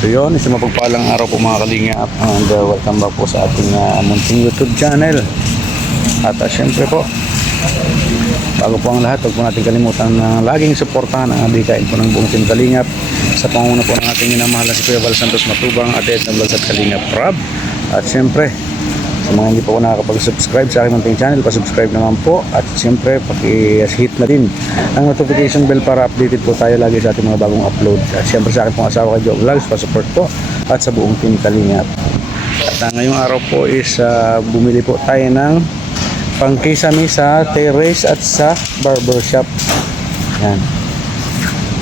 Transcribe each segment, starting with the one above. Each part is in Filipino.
So yun, isang mapagpalang araw po mga kalingap, and welcome back po sa ating munting YouTube channel. At syempre po, bago po ang lahat, huwag po natin kalimutan na laging suportahan ang adikain po ng buong Team Kalingap sa panguna po ng ating minamahal na si Kuya Val Santos Matubang at Edna Vlogs at Kalingap Rob. At syempre, sa mga hindi po ako nakakapag-subscribe sa aking munting channel, pa-subscribe naman po. At syempre, paki-hit na din ang notification bell para updated po tayo lagi sa ating mga bagong upload. At syempre sa akin pong asawa kay Joe Vlogs, pa-support po at sa buong Team Kalingap. At ngayong araw po is bumili po tayo ng pangkisame sa terrace at sa barbershop. Yan.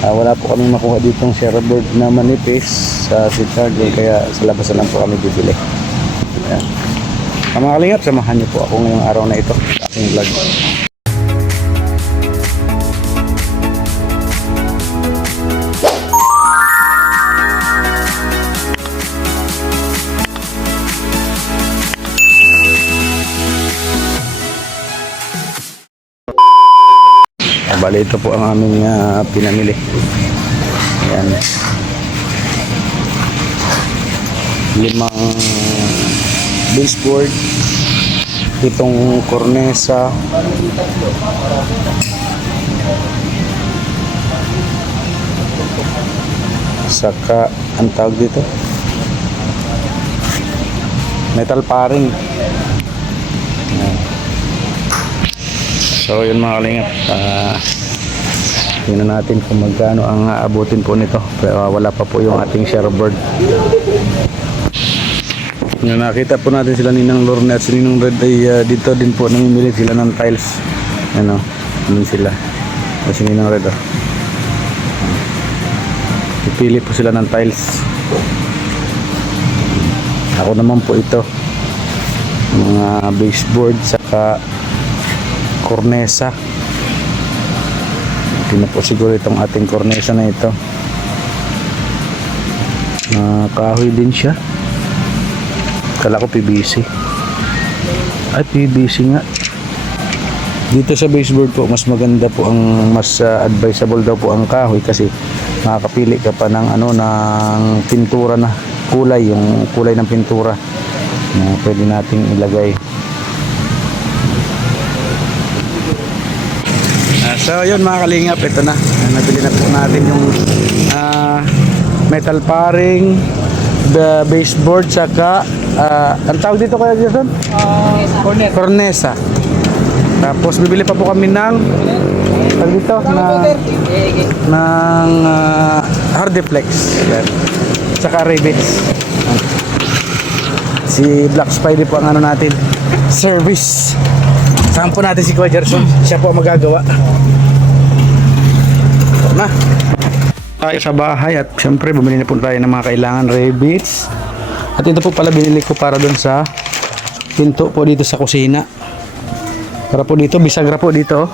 Wala po kami makuha ditong sherboard na manipis sa charger, kaya sa labas na lang po kami bibili. Yan. Mga kalingap, samahan niyo po ako ngayong araw na ito sa aking vlog. Bali, ito po ang aming pinamili. Ayan. 5 baseboard, 7 kornesa, saka ang tawag dito, metal paring. So yun mga kalingap, tingnan natin kung magkano ang aabutin po nito. Pero wala pa po yung ating sherboard. Nakita po natin sila Ninang Lorne at si Ninong Red ay dito din po namimili sila ng tiles. Ano, din sila. At si Ninong Red, pipili po sila ng tiles. Ako naman po ito, mga baseboard saka kornesa. Hindi na po siguro itong ating kornesa na ito. Kahoy din siya. Kala ko PVC. Ay, PVC nga. Dito sa baseboard po, mas maganda po ang mas advisable daw po ang kahoy kasi makakapili ka pa ng ng pintura na kulay, yung kulay ng pintura na pwede nating ilagay. So yun mga kalingap, ito na. Nabili na po natin yung metal paring, the baseboard, saka ang tawag dito kaya dito? Cornesa. Tapos bibili pa po kami ng dito ng hardiplex. Saka rivets. Si Black Spidey po ang natin, service. Saan po natin si Kuya Gerson, siya po ang magagawa. Na tayo sa bahay at syempre bumili na po tayo ng mga kailangan rivets. At ito po pala binili ko para doon sa pinto po dito sa kusina. Para po dito, bisagra po dito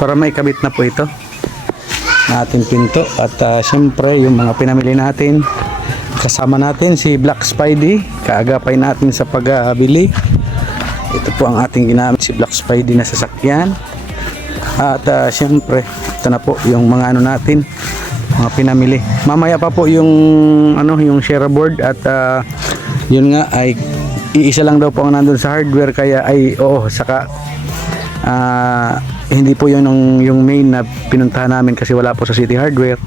para maikabit na po ito na ating pinto. At syempre yung mga pinamili natin, kasama natin si Black Spidey, kaagapay natin sa pagbili. Ito po ang ating ginamit, si Black Spidey na sasakyan. At syempre ito na po yung mga natin, mga pinamili. Mamaya pa po yung yung sherboard at yun nga ay iisa lang daw po ang nandun sa hardware, kaya ay saka hindi po yun yung main na pinuntahan namin kasi wala po sa City Hardware,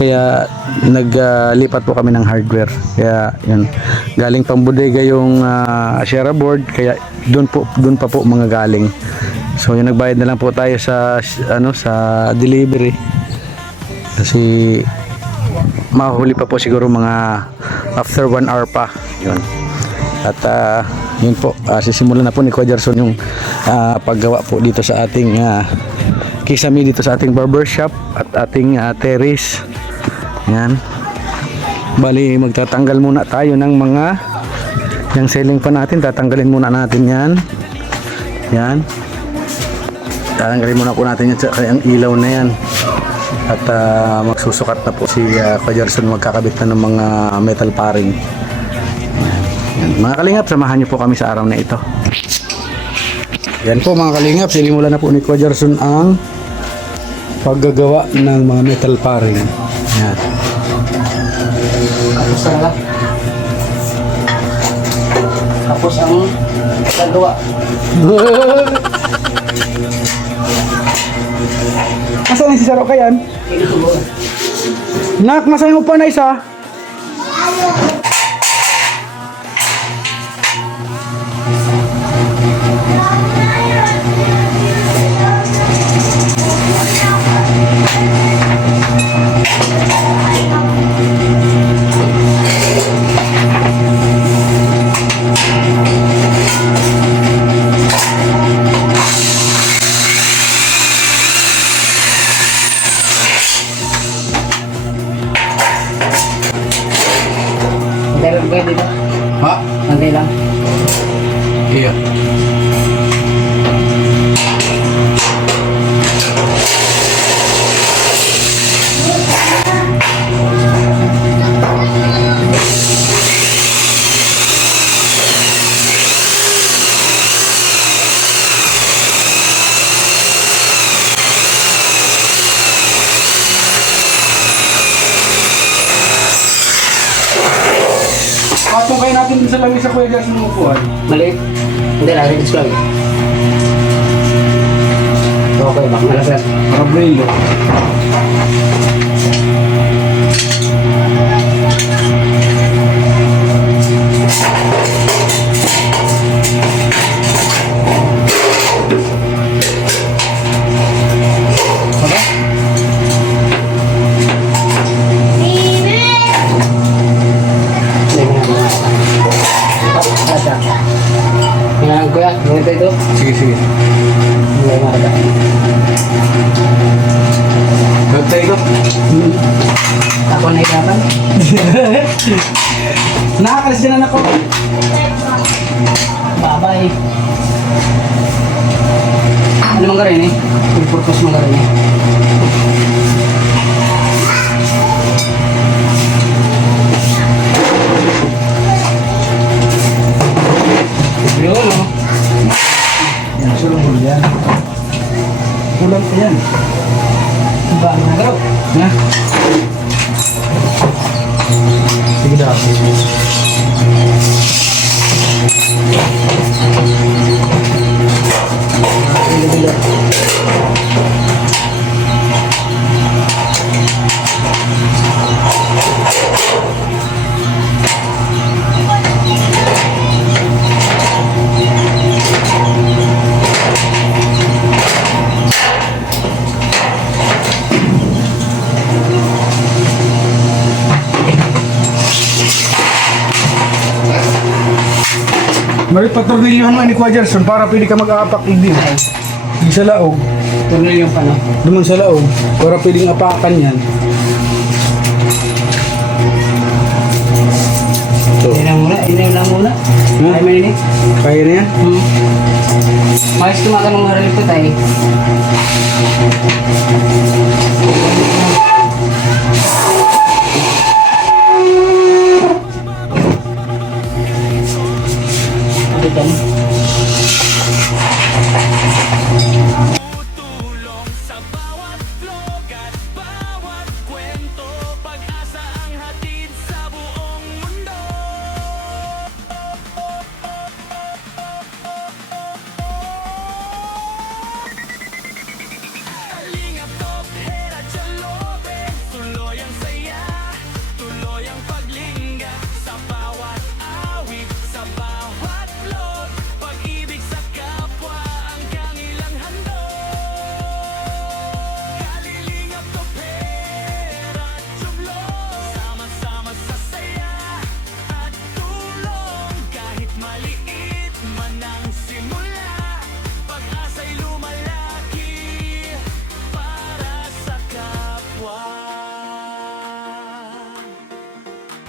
kaya naglipat po kami ng hardware. Kaya yun, galing pang bodega yung sherboard, kaya doon pa po mga galing. So yung nagbayad na lang po tayo sa sa delivery kasi mahuli pa po siguro mga after 1 hour pa yun. At yun po, sisimulan na po ni Kuya Gerson yung paggawa po dito sa ating kisame dito sa ating barbershop at ating terrace. Yan. Bali, magtatanggal muna tayo ng mga yung ceiling pa natin, tatanggalin muna natin yan. Yan. Tatanggalin muna po natin yan sa ang ilaw na yan. At magsusukat na po si Kuya Gerson, magkakabit na ng mga metal paring. Yan. Mga kalingap, samahan niyo po kami sa araw na ito. Yan po mga kalingap, sinimulan na po ni Kuya Gerson ang paggagawa ng mga metal paring. Yan. ang nagawa. Nasaan si Saro kayan? Nak, masaya mo pa na isa? Antay lang pwede ba? Ha? Antay lang. Iya. Patong kayo natin din sa langis sa Kuya Gas ng upuan. Maliit. Hindi lang, rin lang. Okay, bak malasas. Parabrelo. Kailangan ko yan, ganito ito. Sige, sige. Hindi makata. Gagtay ko. Ako na ikapan. Nakakalis din na ako. Bye-bye. Ano mang garin eh? Yung purpose mang garin eh. Yun o. Yan, sulong yan. Kulang pa yan. Ba, ano nagaraw? Na? Sige daw. Mari patornilyohan mo ni Kuya Gerson para pwede ka mag-aapak din. Di sa laog. Turno yung pano. Duman sa laog para pwedeng apakan yan. So, Ini lang muna. Ay, may ini. kaya na yan? Mayos tumatanong nga rin ito tayo. Ano ito? Tutulong sa bawat vlog at bawat kwento. Pag-asa ang hatid sa buong mundo. Kalingap Top, Hera, Jalobe, tuloy ang saya, tuloy ang paglingga sa bawat awit, sa bawat vlog. Pag-ibig sa kapwa ang kangilang handog. Kalilingap Top, Hera, Jalobe, sama-sama sa saya at tulong. Kahit maliit man ang simula, pag-asa'y lumalaki para sa kapwa.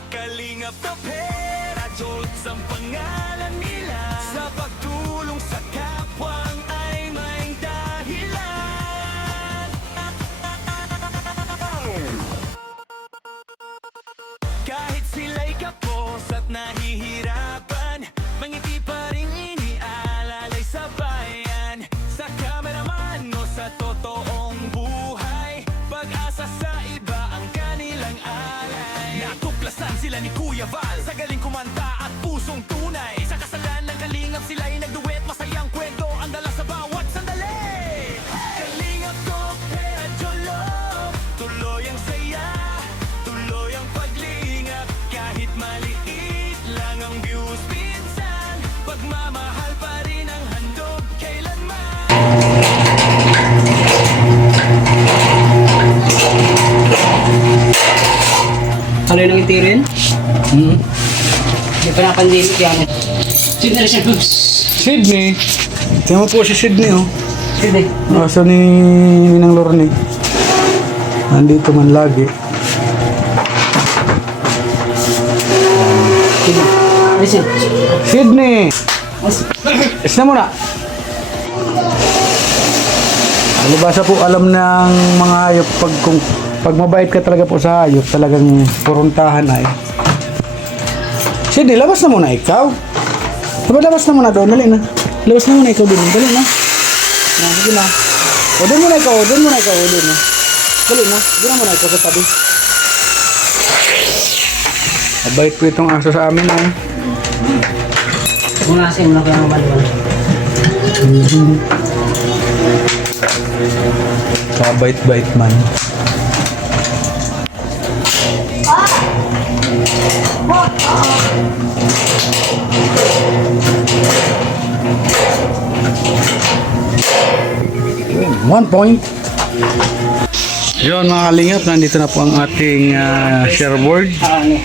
Kalingap na pera, Jots ang pangalan nila. Sa pagtulong sa kapwang ay may dahilan. Kahit sila'y kapos at nahihirapan, mangiti pa rin inialalay sa bayan. Sa kameraman o sa totoong buhay, pag-asa sa iba ang kanilang alay. Natuklasan sila ni Kuya Val sa galing kumanta at pusong tunay. Sa kasalan ng Haloy ng itirin. Hindi pa na-pandemic yan. Sydney na siya, Goops. Sydney. Tingnan mo po si Sydney, oh. Sydney. Aso ni Ninang Lorne. Nandito man lagi. Listen. Sydney! Isna mo na. Alibasa po alam ng mga hayop pag mabait ka talaga po sa hayop, talagang puruntahan ay. Sydney, labas na muna ikaw. Labas na muna doon, dali na. Labas na muna ikaw doon, dali na. Sige na. O doon muna ikaw, doon na. Dali na, doon muna ikaw sa tabi. Mabait po itong aso sa amin ay. Unasin mo na kaya mamalwan. Kabait-bait man. One point. Yun mga kalingap, nandito na po ang ating shareboard Ano?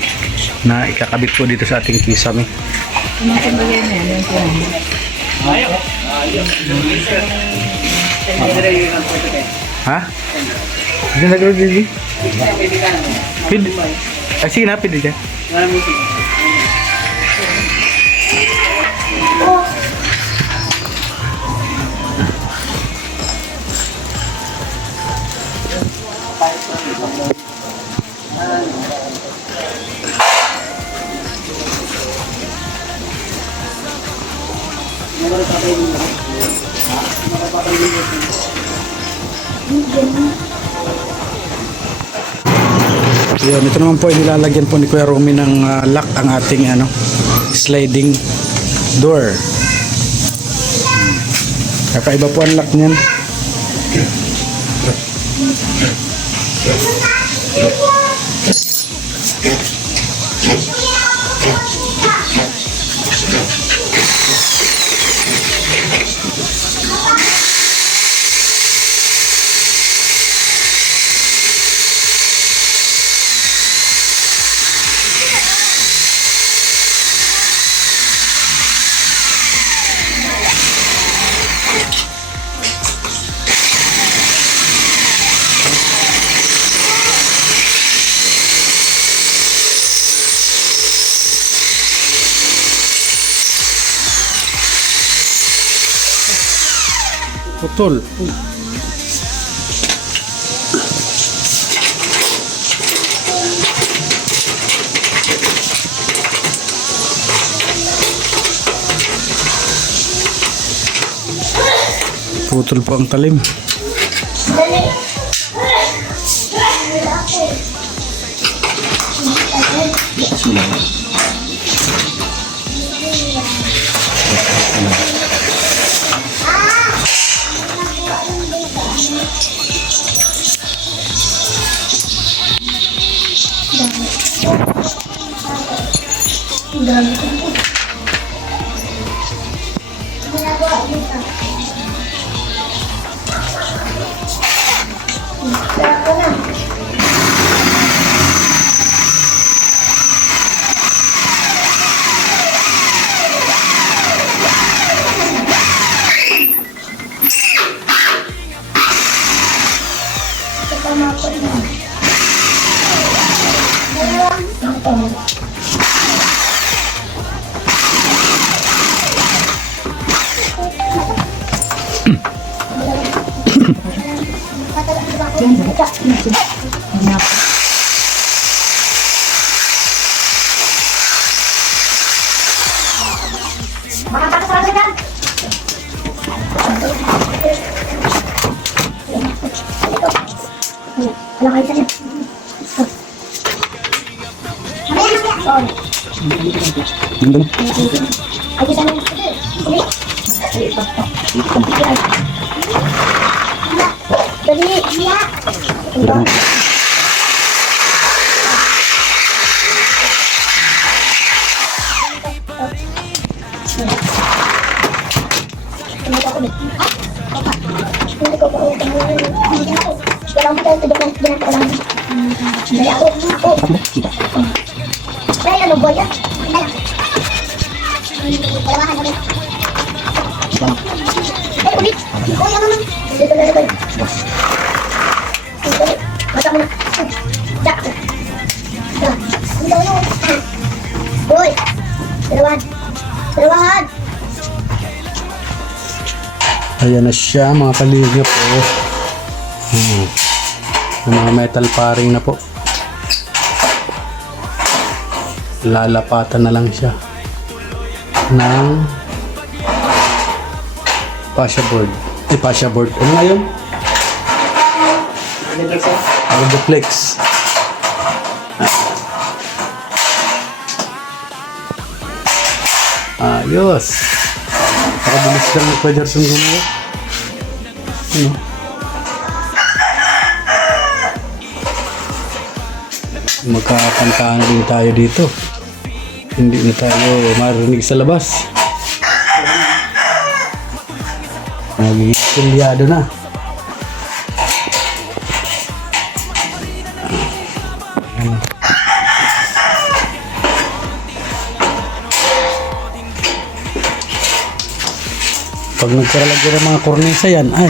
na ikakabit po dito sa ating kisame. Ha? Hindi na gawin dito? Pwede. Ay, sige na, pwede dyan. Yun, ito naman po nilalagyan po ni Kuya Romy ng lock ang ating sliding door. Kakaiba po ang lock niyan. Putol. Putol po ang talim. Walang Dali ako. Oh. Dali ano boy ah. Dali. Dalawahan kami. Ulit. Oh, yan naman. Dito. Mata mo na. Dak. Boy. Dalawahan. Ayan na siya mga kalingap po. Yung mga metal paring na po. Lalapatan na lang siya ng fascia board. Fascia board. Ano nga yun? Duplex. Ayos. Nakabilis lang ni Kuya Gerson gumawa. Ano? Magkakantaan din tayo dito. Hindi na tayo marinig sa labas. Nagiging pilyado na. Pag nagkaralagay ng mga kornisa yan, ay,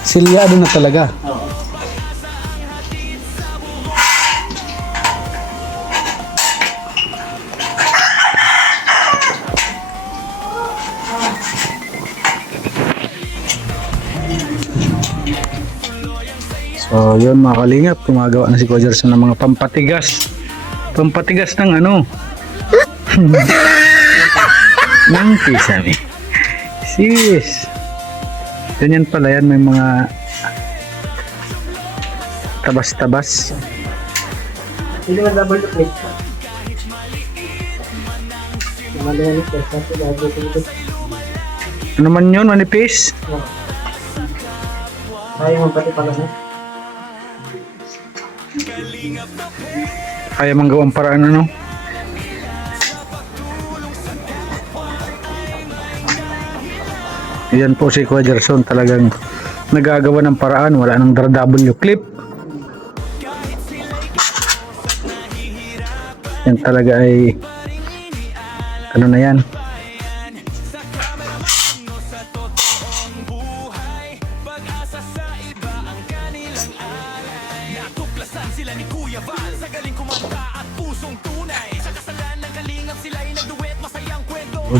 silyado na talaga. So, yun mga kalingap, gumagawa na si Kuya Gerson ng mga pampatigas. Pampatigas ng ano? Ng pisami. Sis. Ganyan pala yan, may mga tabas-tabas. Hindi na double the plate. Naman yan ito. Kasi double the plate. Ano man yun, manipis? Kaya mo pati pala na. Kaya mang gawang paraan ano? Yan po si Kuya Gerson, talagang nagagawa ng paraan, wala nang W clip. Yan talaga ay ano na yan.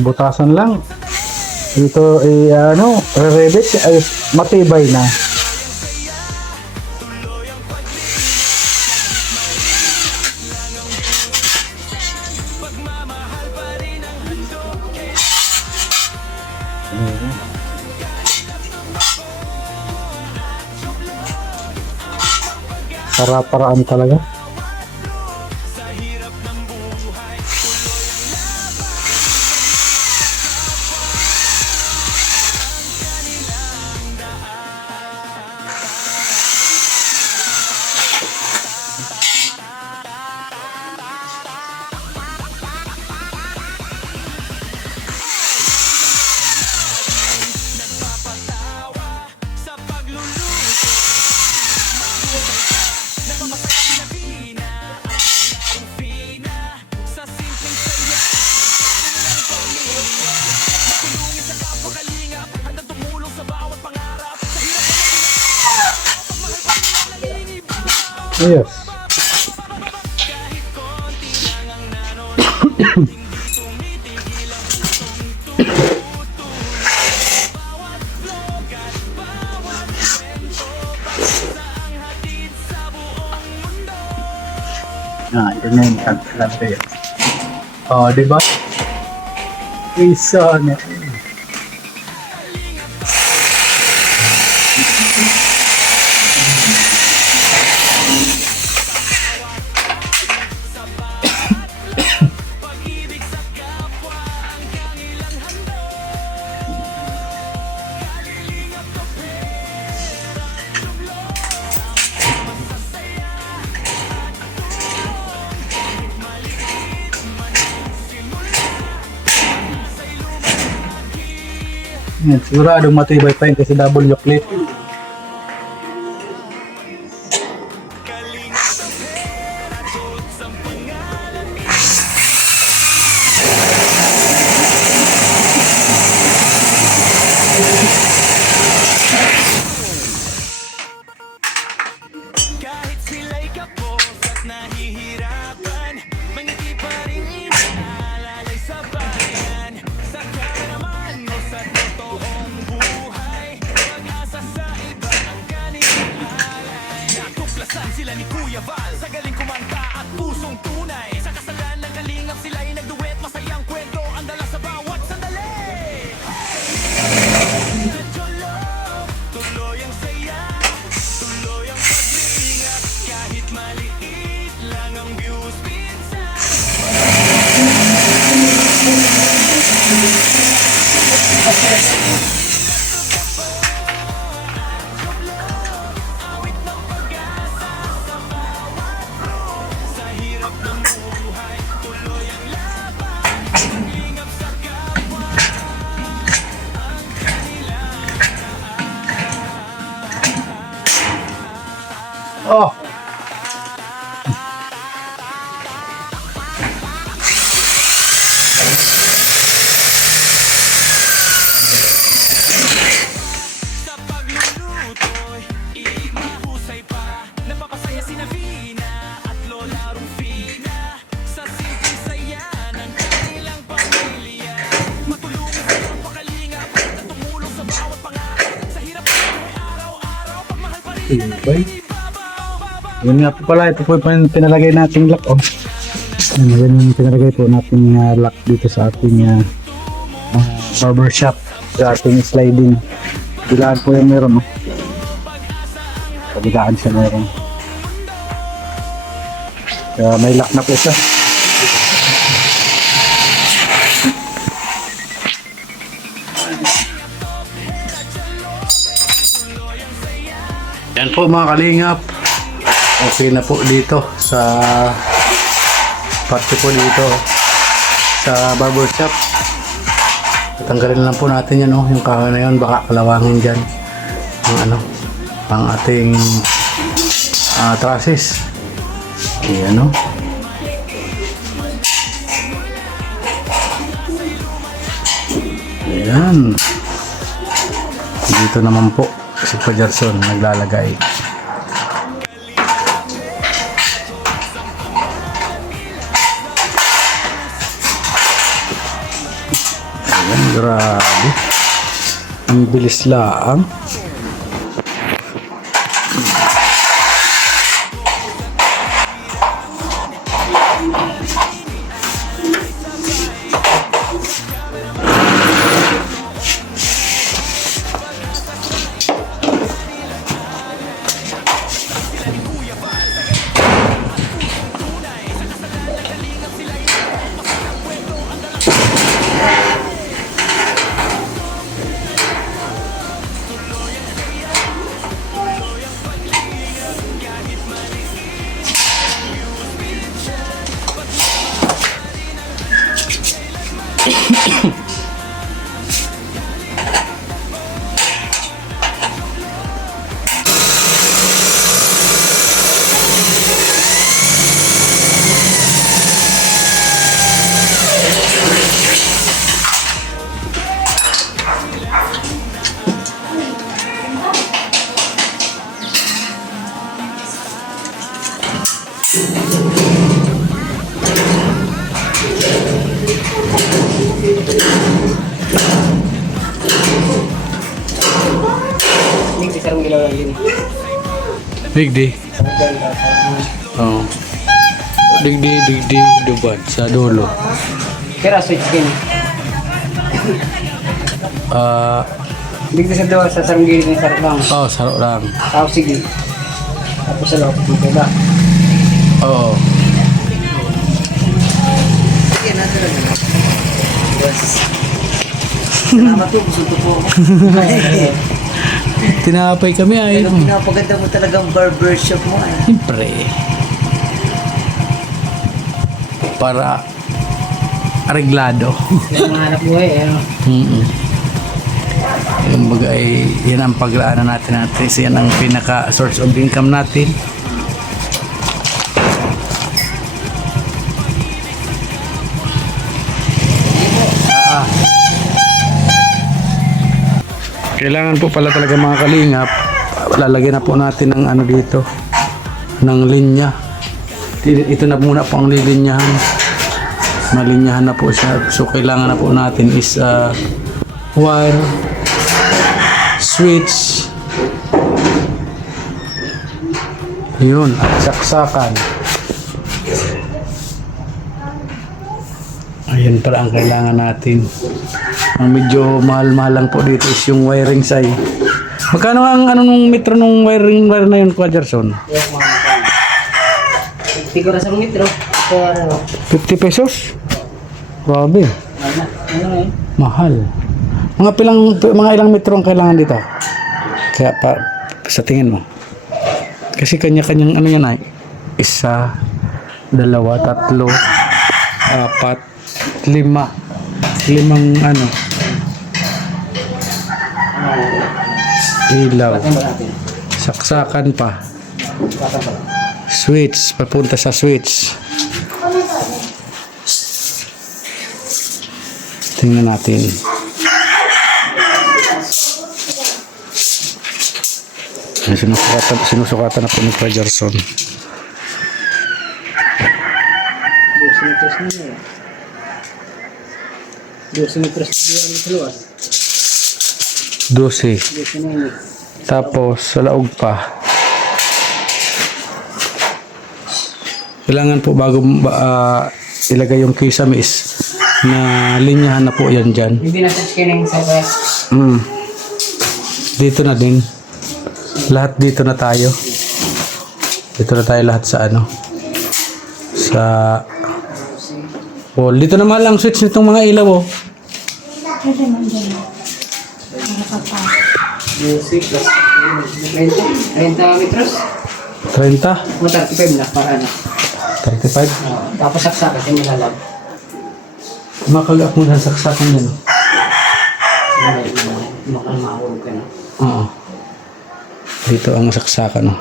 Butasan lang. Ito ay ano, re-rebit ay matibay na. Para-paraan talaga. Yes. Ito na yung taglabi. Oh, di ba? Isa na. Yan, siguradong matibay pa yun kasi W plate. Oh! Sa pagluluto'y mahusay pa. Napapasaya si Navina at Lola Rufina sa simpleng saya ng kanilang pamilya. Matulungin sa mga pakalingap at tumulong sa bawat pangarap. Sa hirap ng buhay araw-araw, pagmahal pa rin ang Ibay. nagbabaw. Yun nga po pala, ito po yung pinalagay nating lock. Oh. Yan yung pinalagay po nating lock dito sa ating barber shop. Sa ating sliding. Bilaan po yung meron. Oh. Kabilaan siya meron. Kaya may lock na po siya. Yan po mga kalingap. Okay na po dito sa parte po dito sa barber shop. Tatanggalin lang po natin yan, oh, yung kahoy na yun, baka kalawangin dyan yung ano, ang ating trusses. Ayan, oh. Ayan. Dito naman po si Pajerson naglalagay. Ayan, grabe. Ang bilis lang. Hindi kasi sarang ginawa lang din. Digdi. Oh. Digdi dubat sa dulo. Kaya switch din. Hindi kasi sa doon, sa sarang gilid ng sarap lang. Oh, saro lang. Tapos sige. Tapos sa loob, okay ba? Oo. Yan natin lang. Yes. Salamat po, gusto ko po. Tinapay kami ay. Pero pinapaganda mo talagang barbershop mo ay. Siyempre. Para areglado. Yung mga anak mo eh, ano? Yung baga ay yan ang paglaan natin kasi yan ang pinaka source of income natin. Kailangan po pala talaga mga kalingap, lalagyan na po natin ng ano dito, ng linya. Ito na muna po ang lilinyahan. Malinyahan na po siya. So kailangan na po natin is wire, switch, yun, at saksakan. Ayan para ang kailangan natin. Ang medyo mahal-mahal lang po dito is yung wiring side. Magkano ang ano nung metro nung wiring wire na yun, Quaderson? Siguro sa metro. So, ano? 50 pesos? Grabe, Ano eh? mahal. Mga ilang metro ang kailangan dito? Kaya sa tingin mo? Kasi kanya-kanyang ano yan ay. Isa, dalawa, tatlo, apat, lima. Limang ano. Ilaw. Saksakan pa. Switch, papunta sa switch. Tingnan natin. Ay, sinusukatan na po ni Pajerson. 12 metros na sa luwas. 12. 12 na yun. Tapos, sa laog pa. Kailangan po bago ilagay yung kisamis na linyahan na po yan dyan. Hindi na touch kayo ng sa west. Dito na din. Lahat dito na tayo. Dito na tayo lahat sa ano. Sa wall. Dito naman lang switch nitong mga ilaw oh. Music plus 30 metros. 30? O 35 na para ano. 35? Tapos saksakan yung malalag. Makagap mo sa saksakan yan. Makal mahulog ka na. Oo. Dito ang saksakan oh.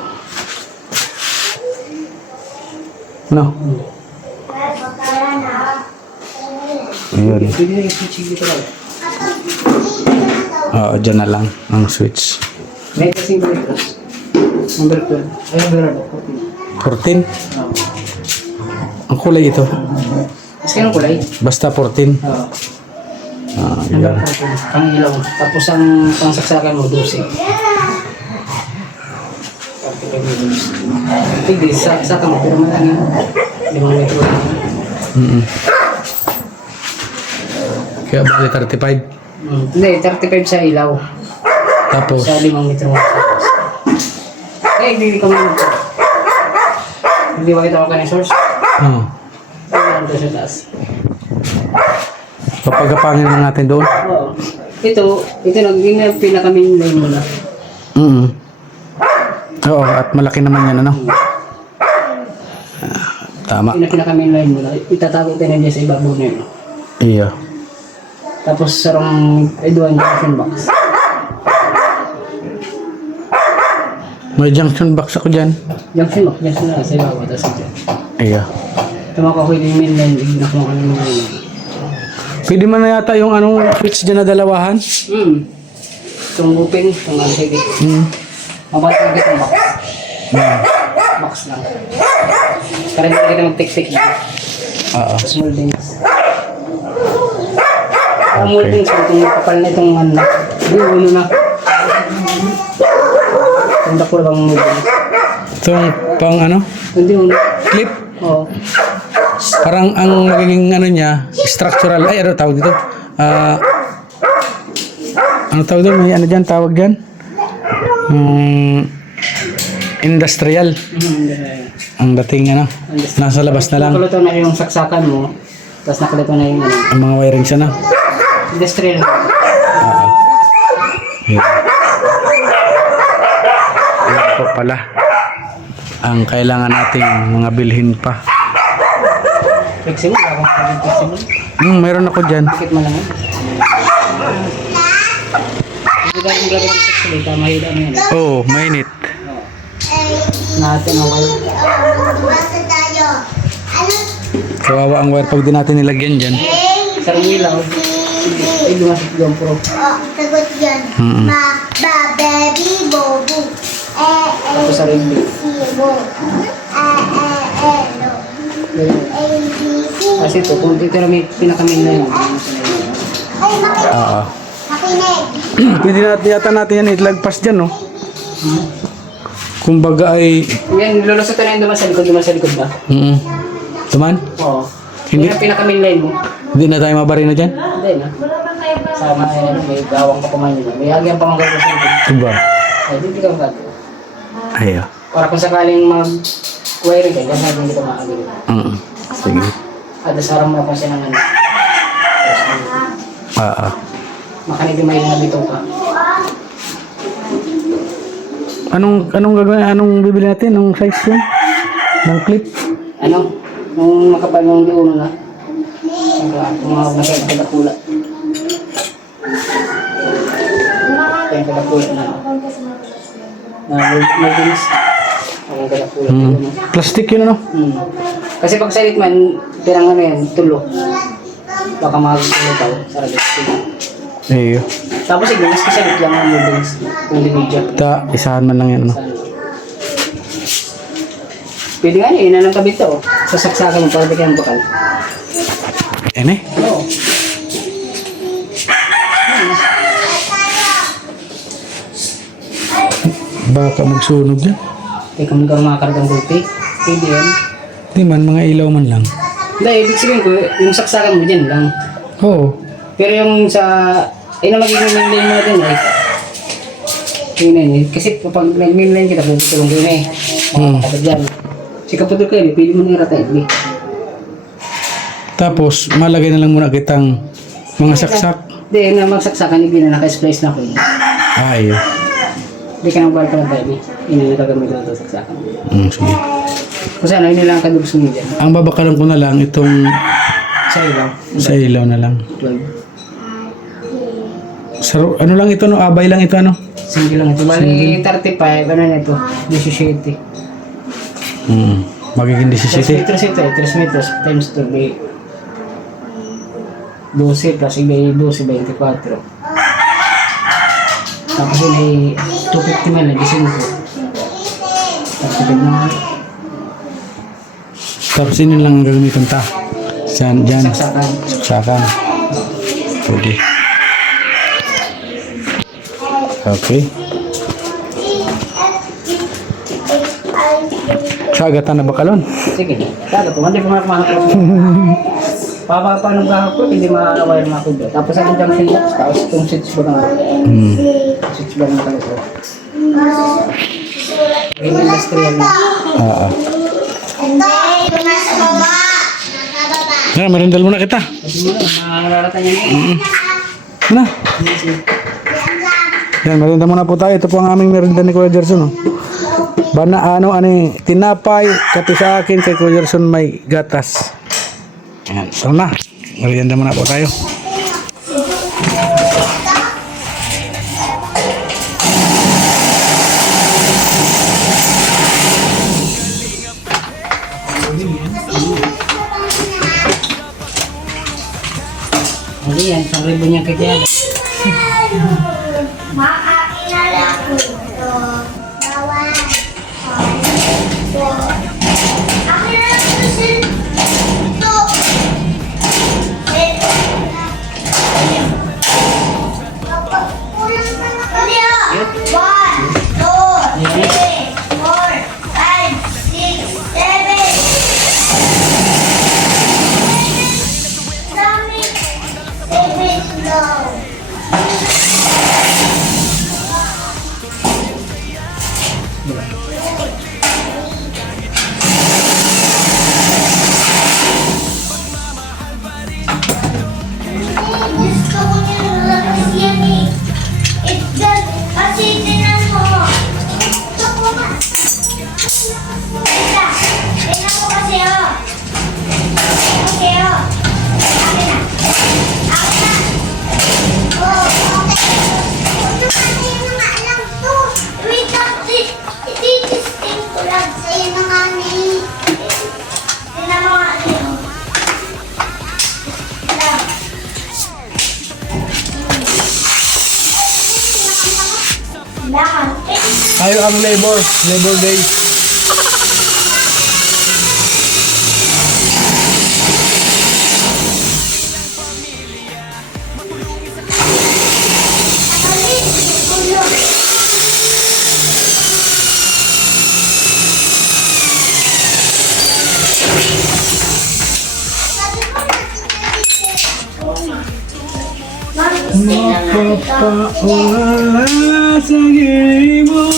No? Ayun. Pwede na yung switching dito lang. Oo, dyan na lang ang switch. May kasing metros. Number 12. Ay, number 14? 14. Oo. Ang kulay ito. Mas kaya kulay? Basta 14. Oo. Yan. Number 14. Ang ilaw. Tapos ang pangsaksakan mo, 12. Hindi, saka mo. Pero malaki. 5 metro lang. Kaya bali 35. Hindi, 35 sa ilaw. Tapos, Sa 5 metro mo. Hindi ka mo. Hindi ba kita ka ng source? Ano sa taas? papagapangin lang natin doon. Oo. Ito naging pinaka-main line mo na. Oo, at malaki naman yan, ano? Tama. Pinaka-main line mo na. Itatago tayo na dyan sa ibabaw na yun. Iya. Tapos sarong doon junction box. May junction box ako dyan. Junction box, junction na sa ibabaw. Tapos ito. Iya. Tumaka ko yung main line. Igna ko ano yung main line. Pwede man na yata yung anong switch dyan na dalawahan. Itong open, itong LCD. Mabalit lang itong box. Box lang. Para hindi kita mag-tik-tik na. Oo. Small things. Ang small things, itong kapal na itong ano. Uno na. Tanda ko lang small things. Itong pang ano? Hindi uno. Clip. Oo. Parang ang magiging ano niya, structural. Ay, ano tawag dito? Ano tawag doon? May ano dyan, tawag dyan? Industrial. Ang dating ano, nasa labas na lang. Nakalito na yung saksakan mo. Tapos nakalito na yung ano. Ang mga wiring sana. Industrial. Yan. Yan po pala. Ang kailangan nating mga bilhin pa. Flexible. Ako magiging flexible. Mayroon ako dyan. Pikit mo lang yan. Hindi ba yung gagawin flexible? Tama hila mo yan. Oo, mainit. Natin ang wire. Basta tayo. Ano? Kawawa ang wire pag di natin nilagyan dyan. Sarang ilaw. Ay, lumasik yung pro. Oh, sagot yan. Baby, bobo. Tapos sa ring bit. No. ABC. Kasi ito, kung dito na may pinakamin na yun. Ay, makinig. Oo. Makinig. Pwede natin yata natin yan ilagpas dyan, no? Kumbaga ay... Yan, lulusot na yung duman sa likod ba? Tuman? Oo. Hindi. Yan ang pinakamin line mo. Hindi na tayo mabari na dyan? Hindi na. Sama yan, may gawang pa kumain yun. May agyan pa mga gawang sa likod. Diba? Ay, hindi ka magagawa. Ayaw. Para kung sakaling mag-wiring kayo, ganyan hindi ka maagawin. Sige. At sarang mo na kung siya ng ano. Makanig yung may nabito ka. Anong gagawin? Anong bibili natin? Anong size yun? Ng clip? Ano? Nung makapal yung diuno na. Kung mga masaya kadakula. Kaya kadakula na. Na may dinis. Ang yung ganap ulo. Plastic yun ano? Kasi pag salit man, pirang ano yan, tulo. Baka makakulupaw sa rabbit. Iyo. Tapos iglas kasi salit lang ang moldings. Kung di medya. Isahan man lang yan ano. Pwede nga yun, yun ang kabit to. Sasaksakan mo para bigyan ng bakal. Ene? Oo. Baka magsunog yan. Teka mo ka makakargang voltage. Pwede yan. Di man, mga ilaw man lang. Hindi, ibig sabihin ko, yung saksakan mo dyan lang. Oo. Pero yung sa, na magiging mainline mo natin eh. Yun na yun. Kasi kapag nag-mainline kita, tutulong ko yun eh. Makakapagod dyan. Si kapatid ko yun, pwede mo na irata yun. Tapos, malagay na lang muna kitang mga saksak. Hindi, na magsaksakan, hindi na naka-splice na ko yun. Iyo. Hindi ka nang bawal ka lang tayo eh. Yun na nagagamit ko ito saksakan. Sige. Kasi ano, yun lang ang kadugso mo dyan. Ang babakalan ko na lang itong Sa ilaw. sa ilaw na lang. 12. Ano lang ito no? Abay lang ito ano? Single lang ito. Bali, 35, ano na ito? 17. Magiging 3 17. meters ito eh. 3 meters times 2 by 12 plus ibay 12, 24. Tapos yun ay 250 man na, 15. Tapos ito na Tapos yun lang ang gagamitin ta. Dyan. saksakan. Saksakan. Pwede. Okay. Sagatan na bakalon. Sige, taga po. Hindi po makakapos. Paano kahapon, hindi makakawala ng mga kubo. Tapos ang junction box, tapos itong switch ba nga. Switch ba nga kalito. Yung industrial na. Yan, merindal muna kita. Kasi mo na, makararata niya niya. Ano? Yan, merinda muna po tayo. Ito po ang aming merinda ni Kuya Gerson. Oh. Tinapay, kape sa akin, kay Kuya Gerson may gatas. Yan, so na. Merinda muna po tayo. Hindi yan, 1,000 niya kaya. Makakilala ko ito. Bawan. Akilala ko ito. Kulang na na kami ah. 1, 2, 3, 4, 5, 6, 7. Dami. Favorite slow. Gusto ko nilalas yan eh. Kasi tinan mo. Gusto ko na. Tinan mo kasi oh. Kasi oh. Akin na. Akin na. Oh, okay. Ano kasi yung mga alam to? Wait lang. Iti-testing ko lang sa'yo na nga ni. Tinan mo nga niyo. Tayo ang Labor Day. Mapapawala sa gilid mo.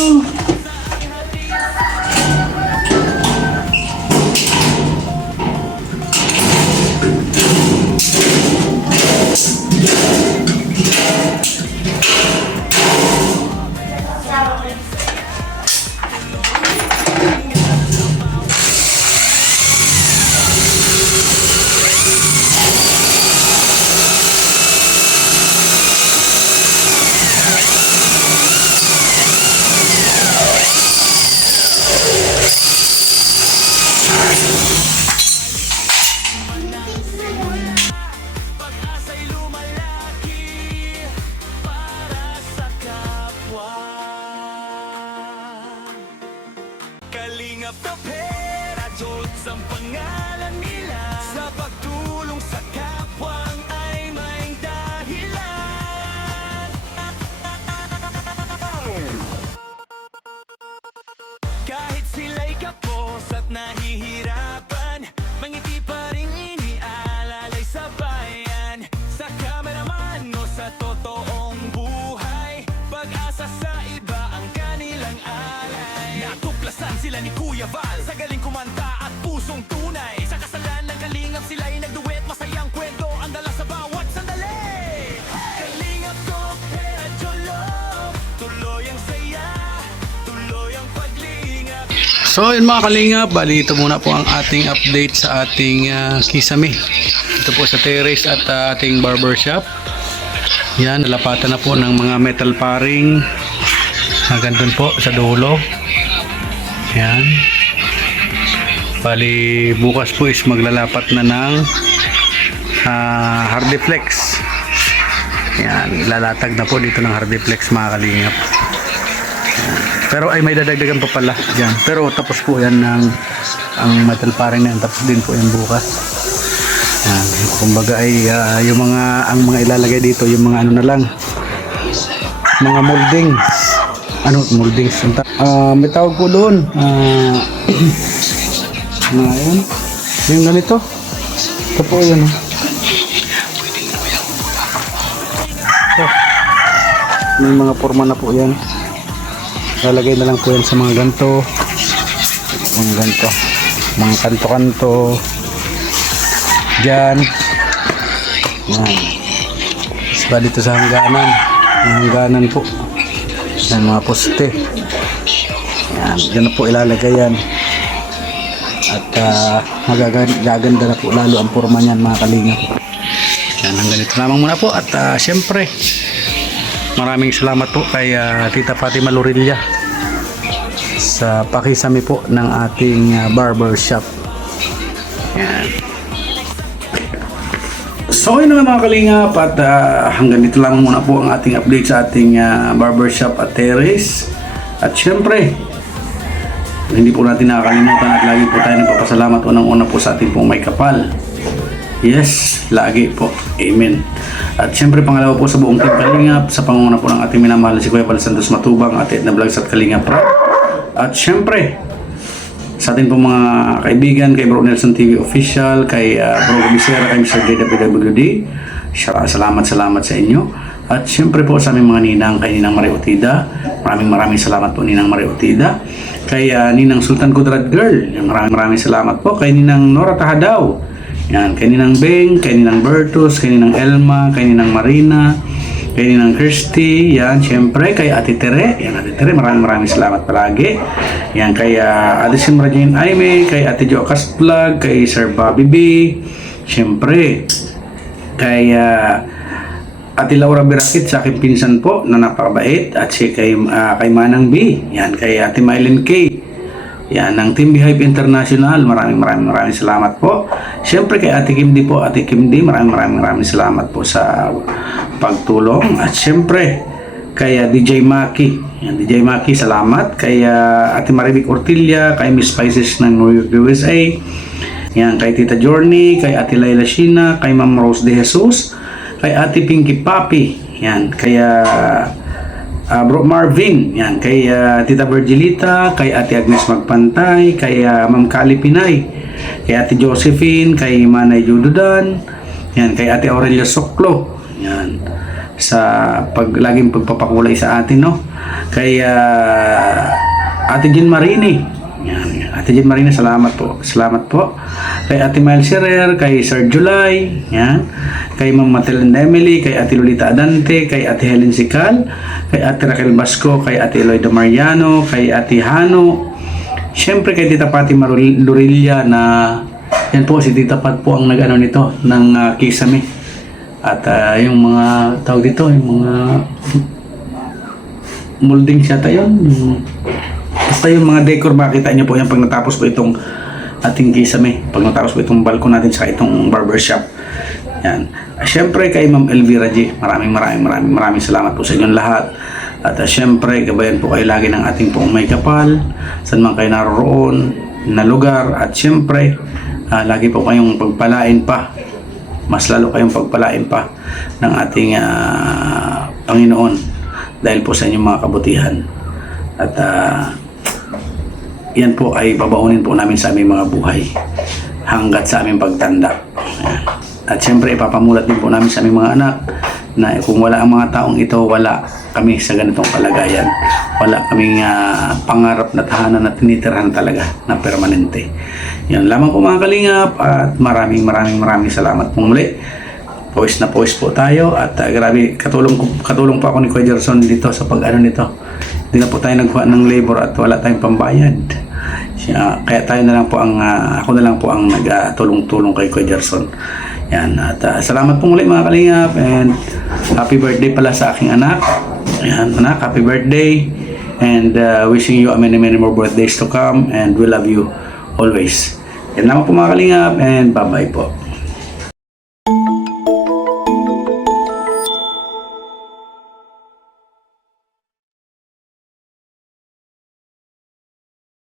pangalan nila. Sa pagtulong sa kapwang ay may dahilan. Kahit sila'y kapos at nahihirapan, mangiti pa rin inialalay sa bayan. Sa kameraman o sa totoong buhay, pag-asa sa iba ang kanilang alay. Natuklasan sila ni Kuya Val sa galing kumanta at pusong tunay. Sa kasalan ng kalingap sila'y nagduet, masayang kwento ang dala sa bawat sandali. Kalingap ko, pera, jolof, tuloy ang saya, tuloy ang paglingap. So yun mga kalingap, bali ito muna po ang ating update sa ating kisame. Ito po sa terrace at ating barbershop. Yan, nalapatan na po ng mga metal paring hanggang dun po sa dulo. Yan. Bali bukas po is maglalapat na ng hardiflex. Yan, ilalatag na po dito ng hardiflex mga kalingap. Pero ay may dadagdagan pa pala dyan. Pero tapos po yan ng ang metal paring na yan. Tapos din po yan bukas. Yan. Kumbaga ay yung ang mga ilalagay dito, yung mga ano na lang. Mga moldings. Ano moldings? May tawag po doon. Ngayon. Yung ganito. Ito po yan. Ito. May mga forma na po yan. Lalagay na lang po yan sa mga ganto, mga kanto-kanto dyan. Yan. Tapos dito sa hangganan po yan, mga poste yan, dyan na po ilalagay yan at gaganda na po lalo ang forma niyan mga kalingap. Yan, hanggang dito lamang muna po at syempre maraming salamat po kay Tita Fatima Lorilla sa pakisami po ng ating barbershop. Yan. So yun naman mga kalingap at hanggang dito lang muna po ang ating update sa ating barbershop at terrace. At syempre, hindi po natin nakakalimutan at lagi po tayo nagpapasalamat unang-una po sa ating pong may kapal. Yes, lagi po. Amen. At syempre pangalawa po sa buong team Kalingap, sa pangunguna po ng ating minamahal si Kuya Val Santos Matubang, Ate Edna Vlogs at Kalingap Rock. At syempre sa ating pong mga kaibigan, kay Bro Nelson TV Official, kay Bro Gabisera, kay Mr. JWWD, salamat sa inyo. At syempre po sa aming mga ninang, kay Ninang Maria Otida, maraming salamat po Ninang Maria Otida. Kay Ninang Sultan Kudrad Girl, maraming salamat po. Kay Ninang Nora Tahadaw, yan, kay Ninang Beng, kay Ninang Bertus, kay Ninang Elma, kay Ninang Marina, kay Ninang Kirsty, yan, syempre kay Ate Tere, yan Ate Tere, maraming salamat palagi. Yan, kay Ate Simra Jane Aime, kay Ate Jo Cast Vlog, kay Sir Bobby B, syempre kay Ate Laura Birakit sa aking pinsan po na napakabait, at si kay Manang B, yan, kay Ate Mylene K, yan, ng Team Beehive International, maraming salamat po. Siyempre kay Ate Kim D po, Ate Kim D, maraming salamat po sa pagtulong. At siyempre kay DJ Maki, yan, DJ Maki, salamat. Kay Ate Marivic Ortilla, kay Miss Spices ng New York, USA, yan, kay Tita Journey, kay Ate Laila Shina, kay Ma'am Rose De Jesus, kay Ate Pinky Papi, yan, kay Bro Marvin, yan, kay Tita Virgilita, kay Ate Agnes Magpantay, kay Ma'am Kali Pinay, kay Ate Josephine, kay Manay Jududan, yan, kay Ate Aurelia Soklo, yan, sa laging pagpapakulay sa atin, no, kay Ate Jean Marini, yan, Ate Jean Marini, salamat po, kay Ate Miles Herrer, kay Sir July, yan, kay Ma'am Matilda Emily, kay Ate Lolita Adante, kay Ate Helen Sikal, kay Ate Raquel Basco, kay Ate Eloida Mariano, kay Ate Hano, syempre kay Tita Pati Lorilla na yan po, si Tita Pat po ang nag-ano nito ng kisame. At yung mga tawag dito, yung mga molding yata yun, basta yung mga decor, makita nyo po yan pag natapos po itong ating kisame, pag natapos po itong balkon natin sa itong barbershop. Yan. Siyempre kay Ma'am Elvira G, maraming salamat po sa inyong lahat. At siyempre gabayan po kayo lagi ng ating pong may kapal saan man kayo naroon na lugar. At siyempre lagi po kayong pagpalain pa, mas lalo kayong pagpalain pa ng ating Panginoon dahil po sa inyong mga kabutihan. At yan po ay babaunin po namin sa aming mga buhay hanggat sa aming pagtanda. Ayan. At siyempre ipapamulat din po namin sa aming mga anak na kung wala ang mga taong ito, wala kami sa ganitong kalagayan. Wala kaming pangarap na tahanan na tinitirahan talaga na permanente. Yan lamang po mga kalingap at maraming salamat po muli. Pawis na pawis po tayo at grabe, katulong po ako ni Kuya Gerson dito sa pag-ano nito. Hindi na po tayo nagkuha ng labor at wala tayong pambayad. Kaya tayo na lang po ako na lang po ang nagtulong-tulong kay Kuya Gerson. Yan, at salamat po muli mga kalingap and happy birthday pala sa aking anak. Ayan, anak, happy birthday and wishing you many more birthdays to come and we love you always. Yan naman po mga kalingap and bye-bye po.